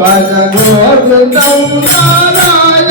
భజ గోవిందం నారాయణ